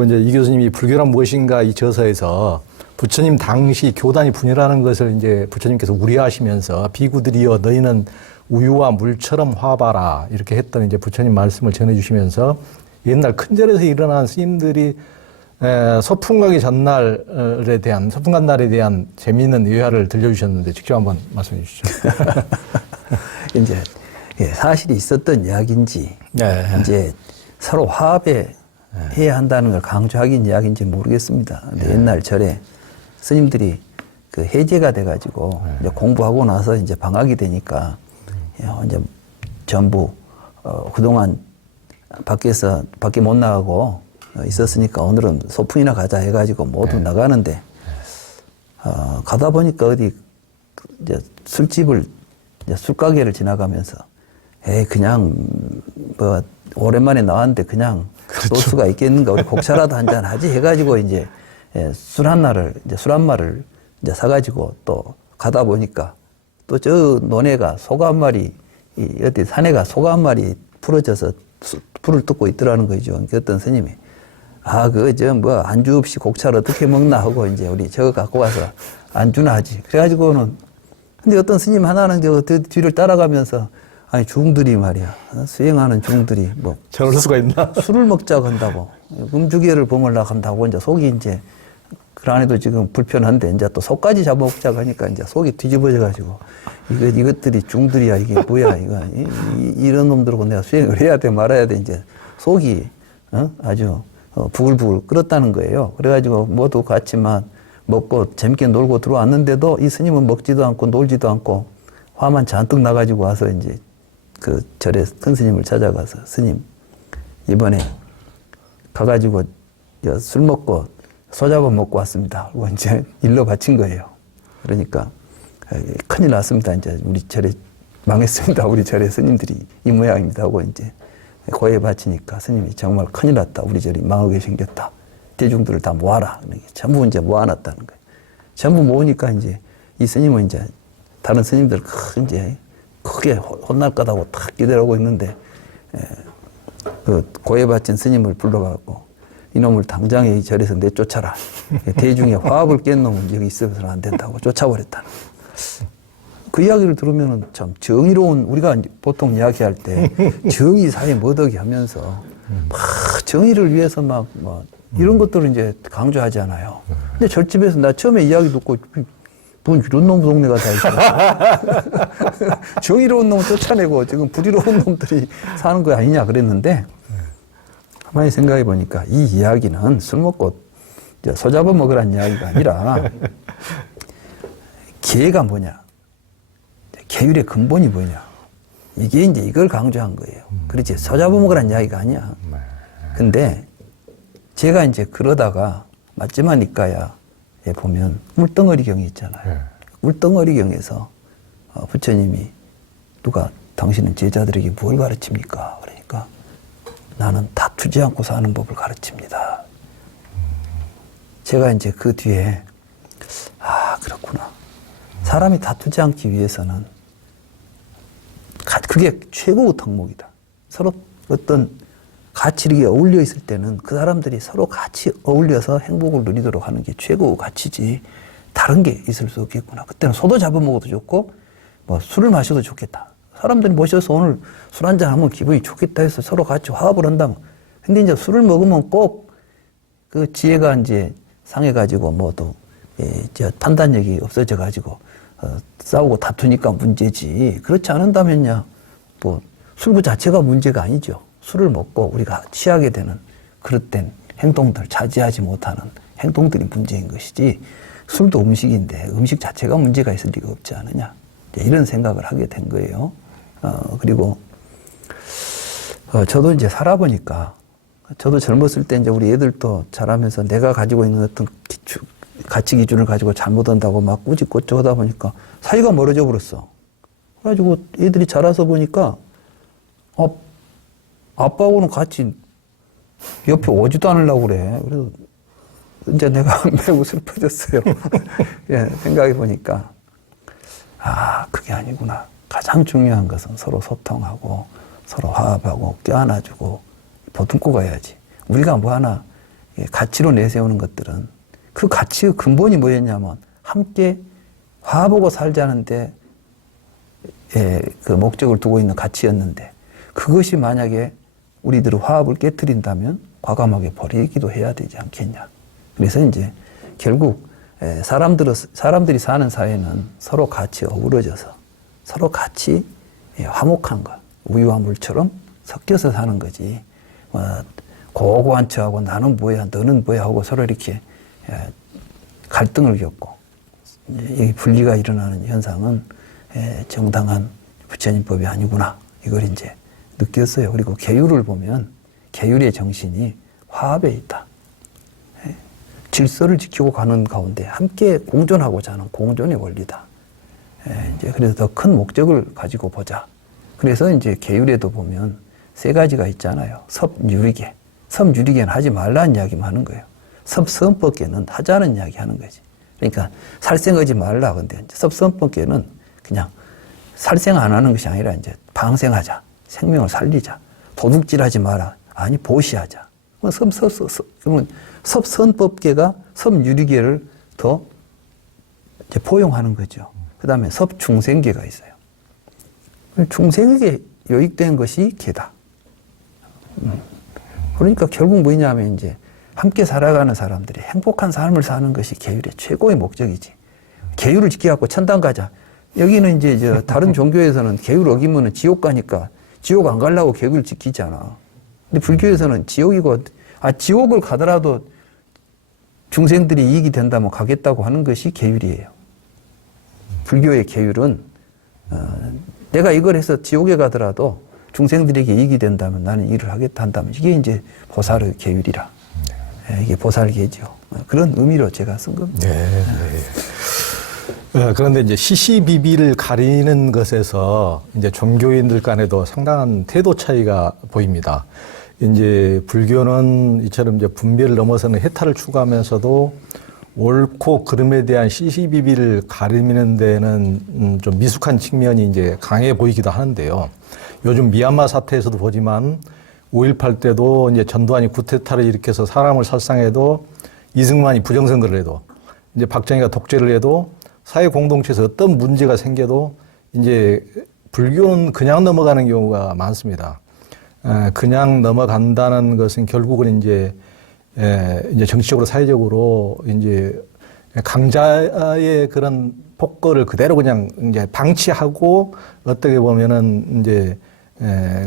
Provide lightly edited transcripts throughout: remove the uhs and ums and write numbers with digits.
이제 이 교수님이 불교란 무엇인가 이 저서에서 부처님 당시 교단이 분열하는 것을 이제 부처님께서 우려하시면서 비구들이여 너희는 우유와 물처럼 화바라 이렇게 했던 이제 부처님 말씀을 전해주시면서 옛날 큰절에서 일어난 스님들이 소풍가기 전날에 대한 소풍간 날에 대한 재미있는 의화를 들려주셨는데 직접 한번 말씀해 주시죠. 이제 사실이 있었던 이야기인지 네. 이제 서로 화합에 해야 한다는 걸 강조하긴 이야기인지 모르겠습니다. 근데 옛날 절에 스님들이 그 해제가 돼가지고 이제 공부하고 나서 이제 방학이 되니까 이제 전부 그동안 밖에 못 나가고 있었으니까 오늘은 소풍이나 가자 해가지고 모두 나가는데 가다 보니까 어디 이제 술집을 이제 술가게를 지나가면서 그냥 뭐 오랜만에 나왔는데 그냥 쏠 수가 있겠는가 우리 곡차라도 한잔 하지 해가지고 이제 술 한 말을 이제 사가지고 또 가다 보니까 또 저 논에가 소가 한 마리 어디 산에가 소가 한 마리 풀어져서 불을 뜯고 있더라는 거죠. 그러니까 어떤 스님이 뭐 안주 없이 곡차를 어떻게 먹나 하고 이제 우리 저거 갖고 와서 안주나 하지. 그래가지고는 근데 어떤 스님 하나는 저 뒤를 따라가면서 아니 중들이 말이야 수행하는 중들이 뭐 저럴 수가 있나? 술을 먹자고 한다고 음주계를 범하려고 한다고 이제 속이 이제 그 안에도 지금 불편한데 이제 또 속까지 잡아먹자고 하니까 이제 속이 뒤집어져 가지고 이것들이 중들이야 이게 뭐야 이런 놈들하고 내가 수행을 해야 돼 말아야 돼 이제 속이 아주 부글부글 끓었다는 거예요. 그래가지고 모두 같이만 먹고 재밌게 놀고 들어왔는데도 이 스님은 먹지도 않고 놀지도 않고 화만 잔뜩 나가지고 와서 이제 그 절에 큰 스님을 찾아가서 스님 이번에 가가지고 술 먹고 소 잡아 먹고 왔습니다. 그리고 이제 일러 바친 거예요. 그러니까 큰일 났습니다. 이제 우리 절에 망했습니다. 우리 절에 스님들이 이 모양입니다. 하고 이제 고해 바치니까 스님이 정말 큰일 났다. 우리 절이 망하게 생겼다. 대중들을 다 모아라. 전부 이제 모아놨다는 거예요. 전부 모으니까 이제 이 스님은 이제 다른 스님들 이제 크게 혼날 거다고 탁 기대하고 있는데 그 고해 바친 스님을 불러가고 이놈을 당장 이 절에서 내쫓아라. 대중의 화합을 깬 놈은 여기 있어서는 안 된다고 쫓아버렸다는 거예요. 그 이야기를 들으면은 참 정의로운 우리가 보통 이야기할 때 정의 사회 뭐덕이 하면서 막 정의를 위해서 막 이런 것들을 이제 강조하잖아요. 근데 절집에서 나 처음에 이야기 듣고 뭔 이런 놈 동네가 다 있어. 정의로운 놈 쫓아내고 지금 불의로운 놈들이 사는 거 아니냐 그랬는데 가만히 생각해 보니까 이 이야기는 술 먹고 소 잡아 먹으라는 이야기가 아니라 계가 뭐냐. 계율의 근본이 뭐냐. 이게 이제 이걸 강조한 거예요. 그렇지. 소 잡아 먹으라는 이야기가 아니야. 근데 제가 이제 그러다가 맞지만 니까야에 보면 울덩어리경이 있잖아요. 울덩어리경에서 부처님이 누가 당신은 제자들에게 뭘 가르칩니까? 그러니까 나는 다투지 않고 사는 법을 가르칩니다. 제가 이제 그 뒤에 그렇구나. 사람이 다투지 않기 위해서는 그게 최고의 덕목이다. 서로 어떤 가치력이 어울려 있을 때는 그 사람들이 서로 같이 어울려서 행복을 누리도록 하는 게 최고의 가치지 다른 게 있을 수 없겠구나. 그때는 소도 잡아먹어도 좋고 뭐 술을 마셔도 좋겠다. 사람들이 모셔서 오늘 술 한잔 하면 기분이 좋겠다 해서 서로 같이 화합을 한다면 근데 이제 술을 먹으면 꼭 그 지혜가 이제 상해가지고 뭐도 판단력이 없어져가지고 싸우고 다투니까 문제지. 그렇지 않은다면야 뭐 술 그 자체가 문제가 아니죠. 술을 먹고 우리가 취하게 되는 그릇된 행동들, 자제하지 못하는 행동들이 문제인 것이지 술도 음식인데 음식 자체가 문제가 있을 리가 없지 않느냐. 이런 생각을 하게 된 거예요. 그리고 저도 이제 살아보니까 저도 젊었을 때 이제 우리 애들도 자라면서 내가 가지고 있는 어떤 가치 기준을 가지고 잘못한다고 막 꾸짖고 하다 보니까 사이가 멀어져 버렸어. 그래가지고 애들이 자라서 보니까 아빠하고는 같이 옆에 오지도 않으려고 그래. 그래서 이제 내가 매우 슬퍼졌어요. 생각해 보니까 그게 아니구나. 가장 중요한 것은 서로 소통하고 서로 화합하고 껴안아주고 보듬고 가야지. 우리가 뭐 하나 가치로 내세우는 것들은 그 가치의 근본이 뭐였냐면 함께 화합하고 살자는데 그 목적을 두고 있는 가치였는데 그것이 만약에 우리들의 화합을 깨뜨린다면 과감하게 버리기도 해야 되지 않겠냐. 그래서 이제 결국 사람들이 사는 사회는 서로 같이 어우러져서 서로 같이 화목한 것, 우유와 물처럼 섞여서 사는 거지. 고고한 척하고 나는 뭐야, 너는 뭐야 하고 서로 이렇게 갈등을 겪고 이 분리가 일어나는 현상은 정당한 부처님법이 아니구나. 이걸 이제 느꼈어요. 그리고 계율을 보면 계율의 정신이 화합에 있다. 질서를 지키고 가는 가운데 함께 공존하고자 하는 공존의 원리다. 이제 그래서 더 큰 목적을 가지고 보자. 그래서 이제 계율에도 보면 세 가지가 있잖아요. 섭유리계. 섭유리계는 하지 말라는 이야기만 하는 거예요. 섭선법계는 하자는 이야기 하는 거지. 그러니까 살생하지 말라. 근데 섭선법계는 그냥 살생 안 하는 것이 아니라 이제 방생하자. 생명을 살리자. 도둑질하지 마라. 아니, 보시하자. 그러면 섭선법계가 섭유리계를 더 이제 포용하는 거죠. 그 다음에 섭중생계가 있어요. 중생에게 요익된 것이 계다. 그러니까 결국 뭐냐면 이제 함께 살아가는 사람들이 행복한 삶을 사는 것이 계율의 최고의 목적이지. 계율을 지켜갖고 천당 가자. 여기는 이제 다른 종교에서는 계율 어기면은 지옥 가니까 지옥 안 가려고 계율을 지키잖아. 근데 불교에서는 지옥을 가더라도 중생들이 이익이 된다면 가겠다고 하는 것이 계율이에요. 불교의 계율은 내가 이걸 해서 지옥에 가더라도 중생들에게 이익이 된다면 나는 일을 하겠다 한다면 이게 이제 보살의 계율이라. 이게 보살계죠. 그런 의미로 제가 쓴 겁니다. 네. 그런데 이제 시시비비를 가리는 것에서 이제 종교인들 간에도 상당한 태도 차이가 보입니다. 이제 불교는 이처럼 이제 분별을 넘어서는 해탈을 추구하면서도 옳고 그름에 대한 시시비비를 가리는 데는 좀 미숙한 측면이 이제 강해 보이기도 하는데요. 요즘 미얀마 사태에서도 보지만 5.18 때도 이제 전두환이 쿠데타를 일으켜서 사람을 살상해도 이승만이 부정선거를 해도 이제 박정희가 독재를 해도 사회 공동체에서 어떤 문제가 생겨도 이제 불교는 그냥 넘어가는 경우가 많습니다. 그냥 넘어간다는 것은 결국은 이제 정치적으로 사회적으로 이제 강자의 그런 폭거를 그대로 그냥 이제 방치하고 어떻게 보면은 이제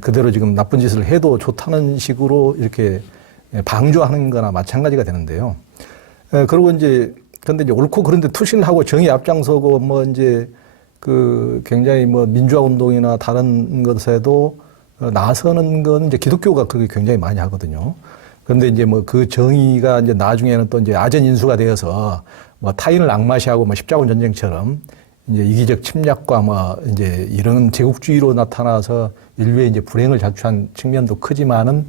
그대로 지금 나쁜 짓을 해도 좋다는 식으로 이렇게 방조하는 거나 마찬가지가 되는데요. 그리고 이제 근데 이제 옳고 그런데 투신을 하고 정의 앞장서고 뭐 이제 그 굉장히 뭐 민주화 운동이나 다른 것에도 나서는 건 이제 기독교가 그게 굉장히 많이 하거든요. 그런데 이제 뭐 그 정의가 이제 나중에는 또 이제 아전인수가 되어서 뭐 타인을 악마시하고 뭐 십자군 전쟁처럼 이제 이기적 침략과 뭐 이제 이런 제국주의로 나타나서 인류의 이제 불행을 자초한 측면도 크지만은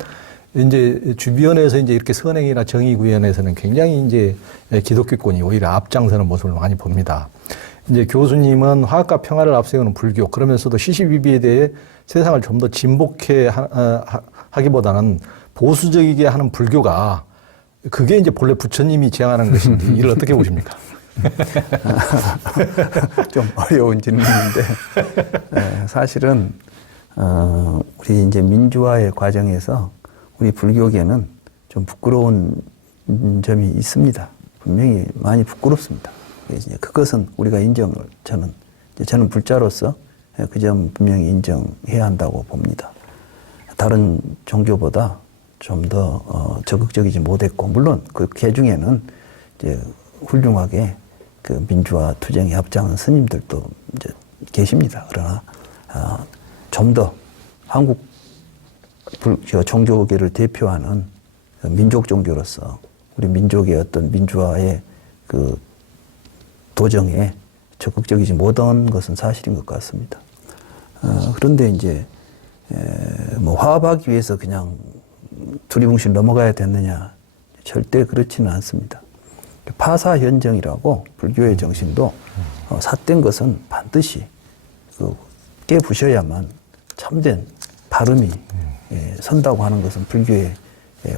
이제 주변에서 이제 이렇게 선행이나 정의 구현에서는 굉장히 이제 기독교권이 오히려 앞장서는 모습을 많이 봅니다. 이제 교수님은 화합과 평화를 앞세우는 불교, 그러면서도 시시비비에 대해 세상을 좀 더 진보케 하기보다는 보수적이게 하는 불교가 그게 이제 본래 부처님이 지향하는 것인지 이를 어떻게 보십니까? 좀 어려운 질문인데 사실은 우리 이제 민주화의 과정에서 우리 불교계는 좀 부끄러운 점이 있습니다. 분명히 많이 부끄럽습니다. 이제 그것은 우리가 저는 불자로서 그 점 분명히 인정해야 한다고 봅니다. 다른 종교보다 좀 더 적극적이지 못했고, 물론 그 중에는 이제 훌륭하게 그 민주화 투쟁에 앞장선 스님들도 이제 계십니다. 그러나 좀 더 한국 종교계를 대표하는 민족 종교로서 우리 민족의 어떤 민주화의 그 도정에 적극적이지 못한 것은 사실인 것 같습니다. 그런데 이제 뭐 화합하기 위해서 그냥 두리뭉실 넘어가야 됐느냐? 절대 그렇지는 않습니다. 파사현정이라고 불교의 정신도 삿된 것은 반드시 깨부셔야만 참된 발음이 선다고 하는 것은 불교의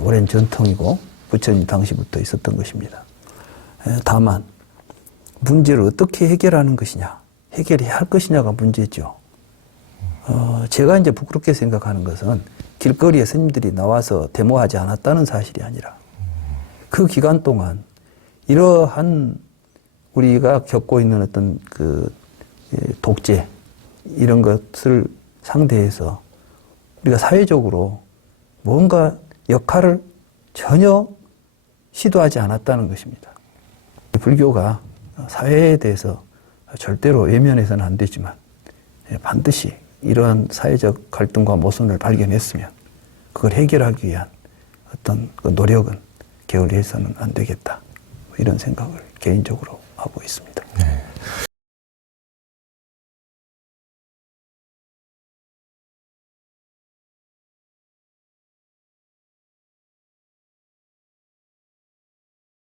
오랜 전통이고 부처님 당시부터 있었던 것입니다. 다만 문제를 어떻게 해결하는 것이냐, 해결해야 할 것이냐가 문제죠. 제가 이제 부끄럽게 생각하는 것은 길거리에 스님들이 나와서 데모하지 않았다는 사실이 아니라 그 기간 동안 이러한 우리가 겪고 있는 어떤 그 독재 이런 것을 상대해서 우리가 사회적으로 뭔가 역할을 전혀 시도하지 않았다는 것입니다. 불교가 사회에 대해서 절대로 외면해서는 안 되지만 반드시 이러한 사회적 갈등과 모순을 발견했으면 그걸 해결하기 위한 어떤 그 노력은 게을리해서는 안 되겠다. 이런 생각을 개인적으로 하고 있습니다. 네.